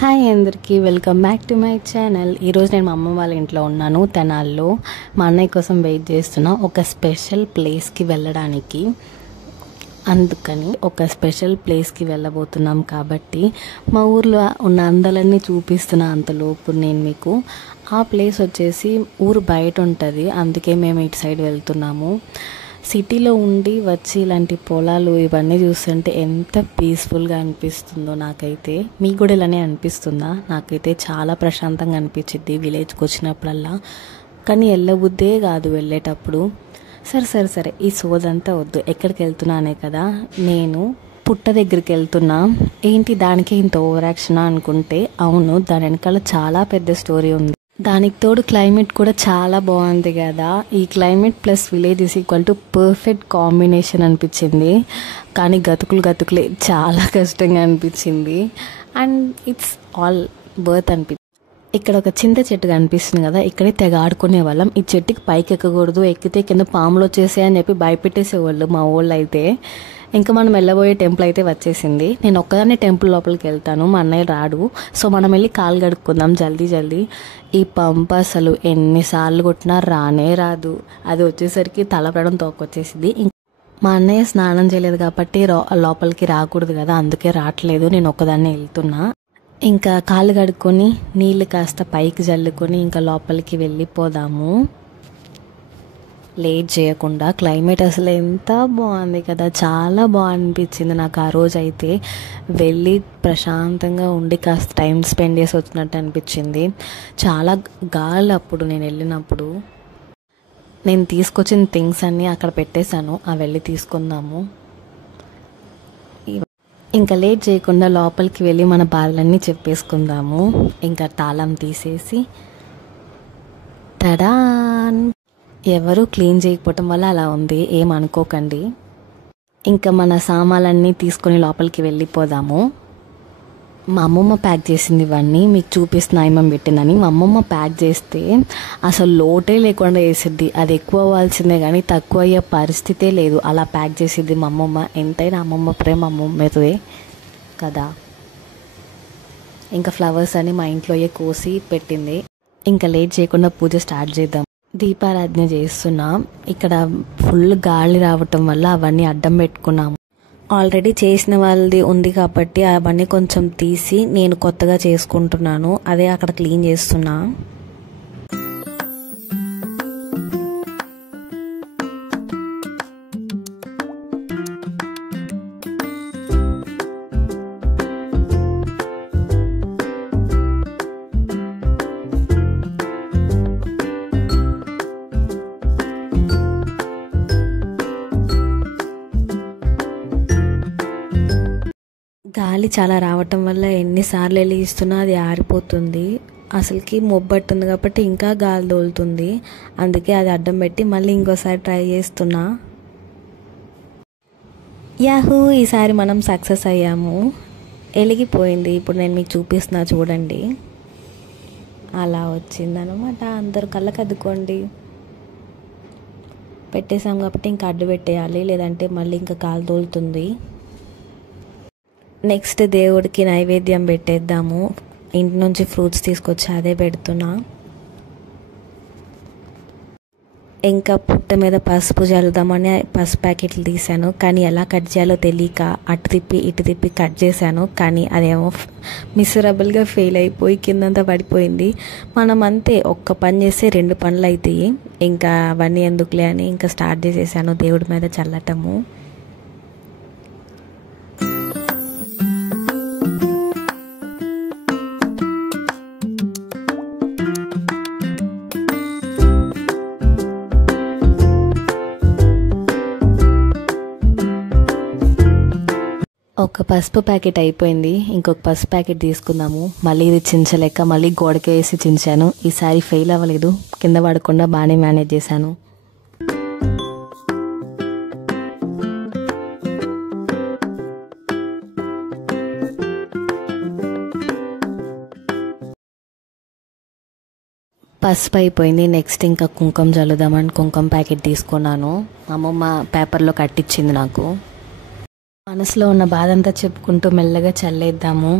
Hi అందరికీ, welcome back to my channel. ఈరోజు నేను మా అమ్మ వాళ్ళ ఇంట్లో ఉన్నాను, తెనాల్లో. మా అన్నయ్య కోసం వెయిట్ చేస్తున్నా ఒక స్పెషల్ ప్లేస్కి వెళ్ళడానికి. అందుకని ఒక స్పెషల్ ప్లేస్కి వెళ్ళబోతున్నాం కాబట్టి మా ఊర్లో ఉన్న అందాలన్నీ చూపిస్తున్నా. అంతలోపు నేను మీకు ఆ ప్లేస్ వచ్చేసి ఊరు బయట ఉంటుంది, అందుకే మేము ఇటు సైడ్ వెళ్తున్నాము. సిటీలో ఉండి వచ్చి ఇలాంటి పొలాలు ఇవన్నీ చూస్తుంటే ఎంత పీస్ఫుల్గా అనిపిస్తుందో నాకైతే. మీకు కూడా ఇలానే అనిపిస్తుందా? నాకైతే చాలా ప్రశాంతంగా అనిపించింది విలేజ్కి వచ్చినప్పుడల్లా. కానీ వెళ్ళబుద్దే కాదు వెళ్ళేటప్పుడు. సరే ఈ సోదంతా వద్దు. ఎక్కడికి వెళ్తున్నానే కదా, నేను పుట్ట దగ్గరికి వెళ్తున్నా. ఏంటి దానికి ఇంత ఓవర్ యాక్షన్ అనుకుంటే, అవును, దాని వెనకాల చాలా పెద్ద స్టోరీ ఉంది. దానికి తోడు క్లైమేట్ కూడా చాలా బాగుంది కదా. ఈ climate plus village is equal to perfect combination అనిపించింది. కానీ గతుకులే చాలా కష్టంగా అనిపించింది. అండ్ ఇట్స్ ఆల్ బర్త్ అనిపించింది. ఇక్కడ ఒక చింత చెట్టు కనిపిస్తుంది కదా, ఇక్కడే తెగ ఆడుకునే వాళ్ళం. ఈ చెట్టుకి పైకి ఎక్కకూడదు, ఎక్కితే కింద పాములు వచ్చేసాయని చెప్పి భయపెట్టేసేవాళ్ళు మా వాళ్ళు అయితే. ఇంకా మనం వెళ్ళబోయే టెంపుల్ అయితే వచ్చేసింది. నేను ఒక్కదాన్నే టెంపుల్ లోపలికి వెళ్తాను, మా అన్నయ్య రాడు. సో మనం వెళ్ళి కాలు కడుక్కుందాం జల్దీ. ఈ పంప అసలు ఎన్నిసార్లు కొట్టినా రానే రాదు. అది వచ్చేసరికి తలపడం తోకొచ్చేసింది. మా అన్నయ్య స్నానం చేయలేదు కాబట్టి లోపలికి రాకూడదు కదా, అందుకే రావట్లేదు. నేను ఒక్కదాన్నే వెళ్తున్నా. ఇంకా కాళ్ళు కడుక్కొని నీళ్ళు కాస్త పైకి జల్లుకొని ఇంకా లోపలికి వెళ్ళిపోదాము లేట్ చేయకుండా. క్లైమేట్ అసలు ఎంత బాగుంది కదా, చాలా బాగా అనిపించింది నాకు. ఆ రోజు అయితే వెళ్ళి ప్రశాంతంగా ఉండి కాస్త టైం స్పెండ్ చేసి వచ్చినట్టు అనిపించింది. చాలా గాలి అప్పుడు నేను వెళ్ళినప్పుడు. నేను తీసుకొచ్చిన థింగ్స్ అన్నీ అక్కడ పెట్టేశాను, వెళ్ళి తీసుకుందాము. ఇంకా లేట్ చేయకుండా లోపలికి వెళ్ళి మన బాధలన్నీ చెప్పేసుకుందాము. ఇంకా తాళం తీసేసి తడాన్. ఎవరు క్లీన్ చేయకపోవటం వల్ల అలా ఉంది, ఏమనుకోకండి. ఇంకా మన సామాన్లన్నీ తీసుకొని లోపలికి వెళ్ళిపోదాము. మా అమ్మమ్మ ప్యాక్ చేసింది ఇవన్నీ మీకు చూపిస్తున్నా, ఏమేమి పెట్టిందని. మా అమ్మమ్మ ప్యాక్ చేస్తే అసలు లోటే లేకుండా వేసిద్ది. అది ఎక్కువ అవ్వాల్సిందే కానీ తక్కువ అయ్యే పరిస్థితే లేదు, అలా ప్యాక్ చేసిద్ది మా అమ్మమ్మ. ఎంతైనా అమ్మమ్మ ప్రేమ అమ్మమ్మదే కదా. ఇంకా ఫ్లవర్స్ అని మా ఇంట్లోయే కోసి పెట్టింది. ఇంకా లేట్ చేయకుండా పూజ స్టార్ట్ చేద్దాం. దీపారాధన చేస్తున్నాం. ఇక్కడ ఫుల్ గాలి రావటం వల్ల అవన్నీ అడ్డం పెట్టుకున్నాము. ఆల్రెడీ చేసిన వాళ్ళది ఉంది కాబట్టి అవన్నీ కొంచెం తీసి నేను కొత్తగా చేసుకుంటున్నాను. అదే అక్కడ క్లీన్ చేస్తున్నా. గాలి చాలా రావటం వల్ల ఎన్నిసార్లు వెలిగిస్తున్నా అది ఆరిపోతుంది. అసలుకి మొబ్బట్టుంది కాబట్టి ఇంకా గాలి తోలుతుంది. అందుకే అది అడ్డం పెట్టి మళ్ళీ ఇంకోసారి ట్రై చేస్తున్నా. యాహూ, ఈసారి మనం సక్సెస్ అయ్యాము. వెలిగిపోయింది. ఇప్పుడు నేను మీకు చూపిస్తున్నా చూడండి. అలా వచ్చిందనమాట. అందరూ కళ్ళకి అద్దుకోండి. పెట్టేసాం కాబట్టి ఇంకా అడ్డు పెట్టేయాలి, లేదంటే మళ్ళీ ఇంకా గాలి తోలుతుంది. నెక్స్ట్ దేవుడికి నైవేద్యం పెట్టేద్దాము. ఇంటి నుంచి ఫ్రూట్స్ తీసుకొచ్చి అదే పెడుతున్నా. ఇంకా పుట్ట మీద పసుపు చల్లుదామని పసుపు ప్యాకెట్లు తీసాను, కానీ ఎలా కట్ చేయాలో తెలియక అటు తిప్పి ఇటు తిప్పి కట్ చేశాను. కానీ అదేమో మిసరబుల్గా ఫెయిల్ అయిపోయి కిందంతా పడిపోయింది. మనం అంతే, ఒక్క పని చేస్తే 2 పనులు అవుతాయి. ఇంకా అవన్నీ ఎందుకులే అని ఇంకా స్టార్ట్ చేసేసాను దేవుడి మీద చల్లటము. ఒక పసుపు ప్యాకెట్ అయిపోయింది, ఇంకొక పసుపు ప్యాకెట్ తీసుకుందాము. మళ్ళీ ఇది చించలేక మళ్ళీ గోడకే వేసి చించాను. ఈసారి ఫెయిల్ అవ్వలేదు, కింద పడకుండా బాగానే మేనేజ్ చేశాను. పసుపు అయిపోయింది. నెక్స్ట్ ఇంకా కుంకుమ చల్లుదామని కుంకుమ ప్యాకెట్ తీసుకున్నాను. అమ్మమ్మ పేపర్లో కట్టించింది నాకు. మనసులో ఉన్న బాధ అంతా చెప్పుకుంటూ మెల్లగా చల్లేద్దాము.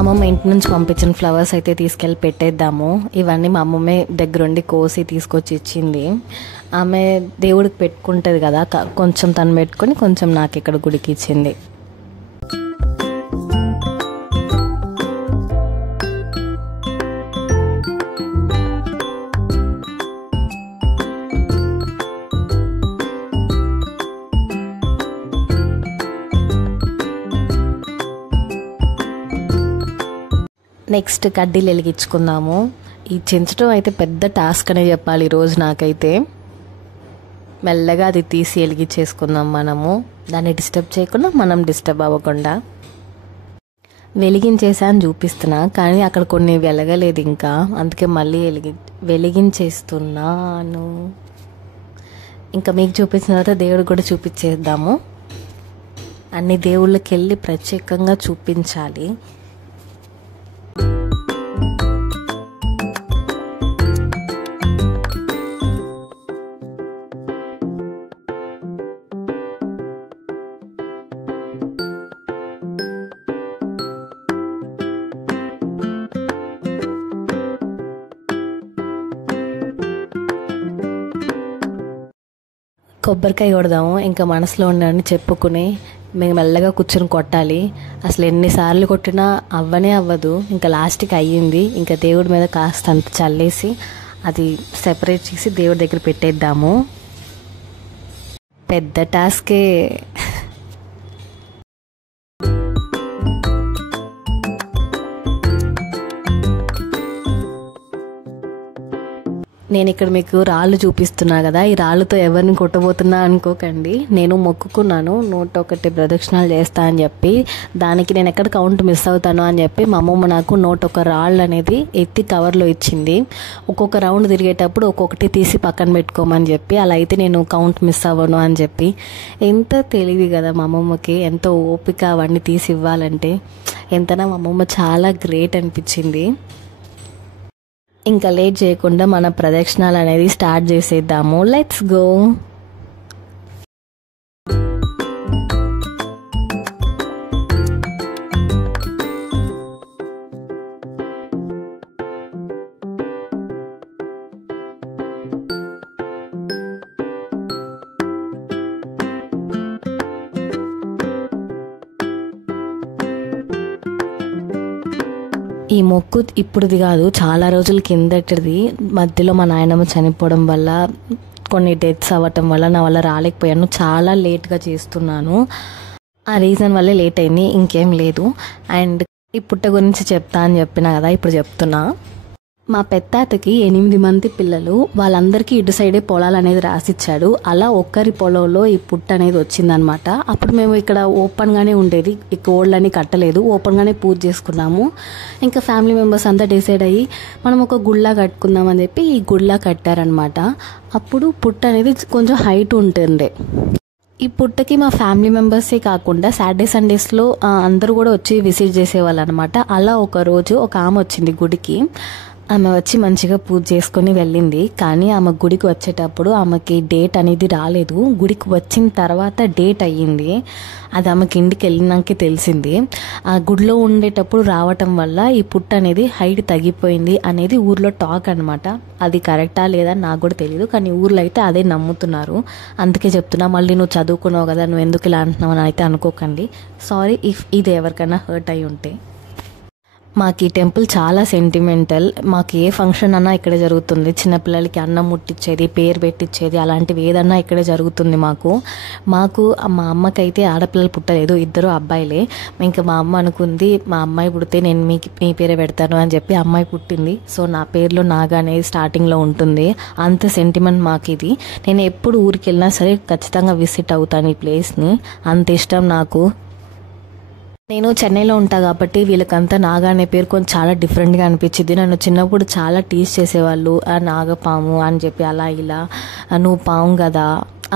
అమ్మమ్మ ఇంటి నుంచి పంపించిన ఫ్లవర్స్ అయితే తీసుకెళ్ళి పెట్టేద్దాము. ఇవన్నీ మా అమ్మమ్మే దగ్గరుండి కోసి తీసుకొచ్చి ఇచ్చింది. ఆమె దేవుడికి పెట్టుకుంటుంది కదా, కొంచెం తను పెట్టుకొని కొంచెం నాకు ఇక్కడ గుడికి ఇచ్చింది. నెక్స్ట్ కడ్డీలు వెలిగించుకుందాము. ఈ చించడం అయితే పెద్ద టాస్క్ అనే చెప్పాలి ఈరోజు నాకైతే. మెల్లగా అది తీసి వెలిగించేసుకుందాం మనము, దాన్ని డిస్టర్బ్ చేయకుండా మనం డిస్టర్బ్ అవ్వకుండా. వెలిగించేసాను చూపిస్తున్నా, కానీ అక్కడ కొన్ని వెలగలేదు ఇంకా, అందుకే మళ్ళీ వెలిగించేస్తున్నాను. ఇంకా మీకు చూపించిన తర్వాత దేవుడికి కూడా చూపించేద్దాము. అన్ని దేవుళ్ళకి వెళ్ళి ప్రత్యేకంగా చూపించాలి. కొబ్బరికాయ కొడదాము. ఇంకా మనసులో ఉండని చెప్పుకుని మేము మెల్లగా కూర్చొని కొట్టాలి. అసలు ఎన్నిసార్లు కొట్టినా అవ్వనే అవ్వదు. ఇంకా లాస్ట్కి అయ్యింది. ఇంకా దేవుడి మీద కాస్త అంత చల్లేసి అది సెపరేట్ చేసి దేవుడి దగ్గర పెట్టేద్దాము. పెద్ద టాస్కే. నేను ఇక్కడ మీకు రాళ్ళు చూపిస్తున్నా కదా, ఈ రాళ్ళతో ఎవరిని కొట్టబోతున్నా అనుకోకండి. నేను మొక్కుకున్నాను 101 ప్రదక్షిణాలు చేస్తా అని చెప్పి. దానికి నేను ఎక్కడ కౌంట్ మిస్ అవుతాను అని చెప్పి మా అమ్మమ్మ నాకు 101 రాళ్ళు అనేది ఎత్తి కవర్లో ఇచ్చింది. ఒక్కొక్క రౌండ్ తిరిగేటప్పుడు ఒక్కొక్కటి తీసి పక్కన పెట్టుకోమని చెప్పి. అలా అయితే నేను కౌంట్ మిస్ అవ్వను అని చెప్పి. ఎంత తెలివి కదా మా అమ్మమ్మకి, ఎంతో ఓపిక అవన్నీ తీసి ఇవ్వాలంటే. ఎంతనా మా అమ్మమ్మ చాలా గ్రేట్ అనిపించింది. ఇంకా లేట్ చేయకుండా మన ప్రదక్షిణాలు అనేది స్టార్ట్ చేసేద్దాము. Let's go. ఈ మొక్కు ఇప్పుడుది కాదు, చాలా రోజుల కిందటిది. మధ్యలో మా నాయనమ్మ చనిపోవడం వల్ల, కొన్ని డెత్స్ అవ్వటం వల్ల నా వల్ల రాలేకపోయాను. చాలా లేట్గా చేస్తున్నాను. ఆ రీజన్ వల్లే లేట్ అయింది, ఇంకేం లేదు. అండ్ ఈ పుట్ట గురించి చెప్తా అని చెప్పినా కదా, ఇప్పుడు చెప్తున్నా. మా పెత్తాతకి 8 మంది పిల్లలు, వాళ్ళందరికీ ఇటు సైడే పొలాలు అనేది రాసిచ్చాడు. అలా ఒక్కరి పొలంలో ఈ పుట్ట అనేది వచ్చిందనమాట. అప్పుడు మేము ఇక్కడ ఓపెన్గానే ఉండేది, ఈ కోళ్ళని కట్టలేదు, ఓపెన్గానే పూజ చేసుకున్నాము. ఇంకా ఫ్యామిలీ మెంబర్స్ అంతా డిసైడ్ అయ్యి మనం ఒక గుళ్ళ కట్టుకుందామని చెప్పి ఈ గుళ్ళ కట్టారనమాట. అప్పుడు పుట్ట అనేది కొంచెం హైట్ ఉంటుండే. ఈ పుట్టకి మా ఫ్యామిలీ మెంబర్సే కాకుండా సాటర్డే సండేస్లో అందరూ కూడా వచ్చి విజిట్ చేసేవాళ్ళు అనమాట. అలా ఒక రోజు ఒక ఆమె వచ్చింది గుడికి. ఆమె వచ్చి మంచిగా పూజ చేసుకొని వెళ్ళింది. కానీ ఆమె గుడికి వచ్చేటప్పుడు ఆమెకి డేట్ అనేది రాలేదు. గుడికి వచ్చిన తర్వాత డేట్ అయ్యింది. అది ఆమెకి ఇంటికి వెళ్ళినాకే తెలిసింది. ఆ గుడిలో ఉండేటప్పుడు రావటం వల్ల ఈ పుట్ట అనేది హైట్ తగ్గిపోయింది అనేది ఊర్లో టాక్ అనమాట. అది కరెక్టా లేదా నాకు కూడా తెలియదు, కానీ ఊర్లో అయితే అదే నమ్ముతున్నారు. అందుకే చెప్తున్నా. మళ్ళీ నువ్వు చదువుకున్నావు కదా, నువ్వు ఎందుకు ఇలా అంటున్నావు అని అయితే అనుకోకండి. సారీ ఇఫ్ ఇది ఎవరికైనా హర్ట్ అయి ఉంటే. మాకు ఈ టెంపుల్ చాలా సెంటిమెంటల్. మాకు ఏ ఫంక్షన్ అన్నా ఇక్కడే జరుగుతుంది. చిన్నపిల్లలకి అన్నం ముట్టించేది, పేరు పెట్టించేది, అలాంటివి ఏదన్నా ఇక్కడే జరుగుతుంది. మాకు మా అమ్మకైతే ఆడపిల్లలు పుట్టలేదు, 2 అబ్బాయిలే. ఇంకా మా అమ్మ అనుకుంది, మా అమ్మాయి పుడితే నేను మీ పేరే పెడతాను అని చెప్పి అమ్మాయి పుట్టింది. సో నా పేరులో నాగా అనేది స్టార్టింగ్లో ఉంటుంది. అంత సెంటిమెంట్ మాకు ఇది. నేను ఎప్పుడు ఊరికి వెళ్ళినా సరే ఖచ్చితంగా విజిట్ అవుతాను ఈ ప్లేస్ని. అంత ఇష్టం నాకు. నేను చెన్నైలో ఉంటా కాబట్టి వీళ్ళకంతా నాగా అనే పేరు కొంచెం చాలా డిఫరెంట్గా అనిపించింది. నన్ను చిన్నప్పుడు చాలా టీజ్ చేసేవాళ్ళు, ఆ నాగపాము అని చెప్పి, అలా ఇలా నువ్వు పాము కదా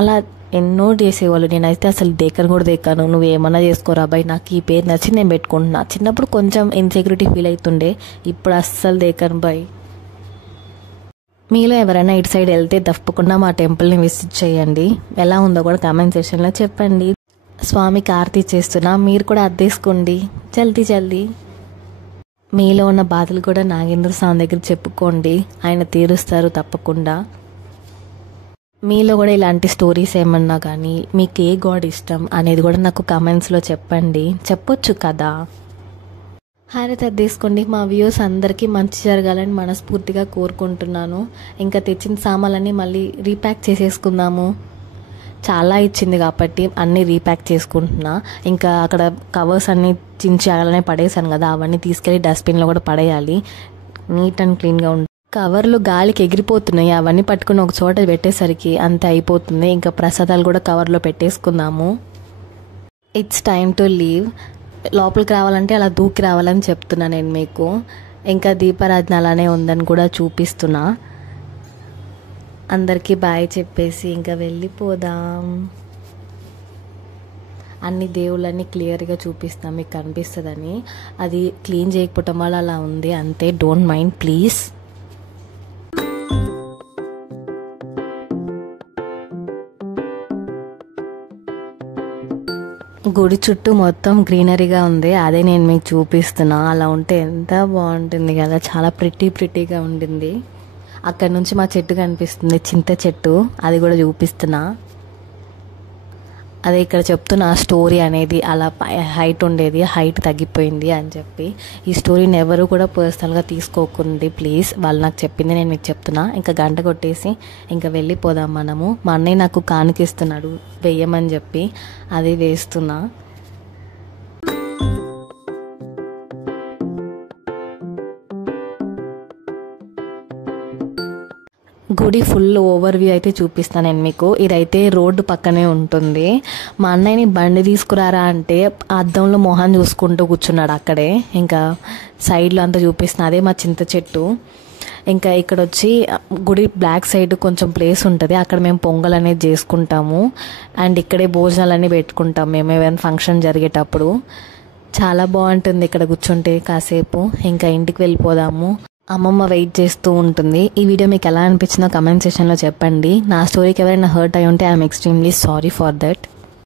అలా ఎన్నో చేసేవాళ్ళు. నేనైతే అసలు దేకను కూడా దేకాను. నువ్వు ఏమన్నా చేసుకోరా అబ్బాయి, నాకు ఈ పేరు నచ్చి నేను పెట్టుకుంటున్నా. చిన్నప్పుడు కొంచెం ఇన్సెక్యూరిటీ ఫీల్ అవుతుండే, ఇప్పుడు అస్సలు దేకను బాయ్. మీలో ఎవరైనా ఇటు సైడ్ వెళ్తే తప్పకుండా మా టెంపుల్ని విజిట్ చేయండి. ఎలా ఉందో కూడా కామెంట్ సెక్షన్లో చెప్పండి. స్వామికి ఆరతి చేస్తున్నా, మీరు కూడా అద్దేసుకోండి. జల్దీ. మీలో ఉన్న బాధలు కూడా నాగేంద్ర స్వామి దగ్గర చెప్పుకోండి, ఆయన తీరుస్తారు తప్పకుండా. మీలో కూడా ఇలాంటి స్టోరీస్ ఏమన్నా కానీ మీకు ఏ గాడ్ ఇష్టం అనేది కూడా నాకు కమెంట్స్లో చెప్పండి, చెప్పొచ్చు కదా. హారతి తీసుకోండి. మా వ్యూస్ అందరికీ మంచి జరగాలని మనస్ఫూర్తిగా కోరుకుంటున్నాను. ఇంకా తెచ్చిన సామాన్లన్నీ మళ్ళీ రీప్యాక్ చేసేసుకుందాము. చాలా ఇచ్చింది కాబట్టి అన్నీ రీప్యాక్ చేసుకుంటున్నా. ఇంకా అక్కడ కవర్స్ అన్నీ చించి అలానే పడేసాను కదా, అవన్నీ తీసుకెళ్ళి డస్ట్బిన్లో కూడా పడేయాలి. నీట్ అండ్ క్లీన్గా ఉంటుంది. కవర్లు గాలికి ఎగిరిపోతున్నాయి, అవన్నీ పట్టుకుని ఒక చోట పెట్టేసరికి అంతే అయిపోతుంది. ఇంకా ప్రసాదాలు కూడా కవర్లో పెట్టేసుకుందాము. It's time to leave. లోపలికి రావాలంటే అలా దూకి రావాలని చెప్తున్నా నేను మీకు. ఇంకా దీపారాధన అలానే ఉందని కూడా చూపిస్తున్నా. అందరికీ బాయ్ చెప్పేసి ఇంకా వెళ్ళిపోదాం. అన్ని దేవుళ్ళన్నీ క్లియర్గా చూపిస్తాం, మీకు కనిపిస్తుందని. అది క్లీన్ చేయకపోవటం వల్ల అలా ఉంది అంతే, డోంట్ మైండ్ ప్లీజ్. గుడి చుట్టూ మొత్తం గ్రీనరీగా ఉంది, అదే నేను మీకు చూపిస్తున్నా. అలా ఉంటే ఎంత బాగుంటుంది కదా, చాలా ప్రిటీగా ఉండింది. అక్కడ నుంచి మా చెట్టు కనిపిస్తుంది, చింత చెట్టు, అది కూడా చూపిస్తున్నా. అదే ఇక్కడ చెప్తున్నా స్టోరీ అనేది. అలా హైట్ ఉండేది, హైట్ తగ్గిపోయింది అని చెప్పి. ఈ స్టోరీని ఎవరు కూడా పర్సనల్గా తీసుకోకండి ప్లీజ్, వాళ్ళు నాకు చెప్పింది నేను మీకు చెప్తున్నా. ఇంకా గంట కొట్టేసి ఇంకా వెళ్ళిపోదాం మనము. మా అన్నయ్య నాకు కానుకిస్తున్నాడు వెయ్యమని చెప్పి, అది వేస్తున్నా. గుడి ఫుల్ ఓవర్ వ్యూ అయితే చూపిస్తాను నేను మీకు. ఇదైతే రోడ్డు పక్కనే ఉంటుంది. మా అన్నయ్యని బండి తీసుకురారా అంటే అద్దంలో మొహం చూసుకుంటూ కూర్చున్నాడు అక్కడే. ఇంకా సైడ్లో అంతా చూపిస్తున్నా, అదే మా చింత చెట్టు. ఇంకా ఇక్కడ వచ్చి గుడి బ్లాక్ సైడ్ కొంచెం ప్లేస్ ఉంటుంది, అక్కడ మేము పొంగల్ అనేది చేసుకుంటాము. అండ్ ఇక్కడే భోజనాలన్నీ పెట్టుకుంటాం మేము ఏమైనా ఫంక్షన్ జరిగేటప్పుడు. చాలా బాగుంటుంది ఇక్కడ కూర్చుంటే కాసేపు. ఇంకా ఇంటికి వెళ్ళిపోదాము. అమ్మమ్మ వెయిట్ చేస్తూ ఉంటుంది. ఈ వీడియో మీకు ఎలా అనిపించిందో కమెంట్ సెక్షన్లో చెప్పండి. నా స్టోరీకి ఎవరైనా హర్ట్ అయి ఉంటే I'm extremely sorry for that.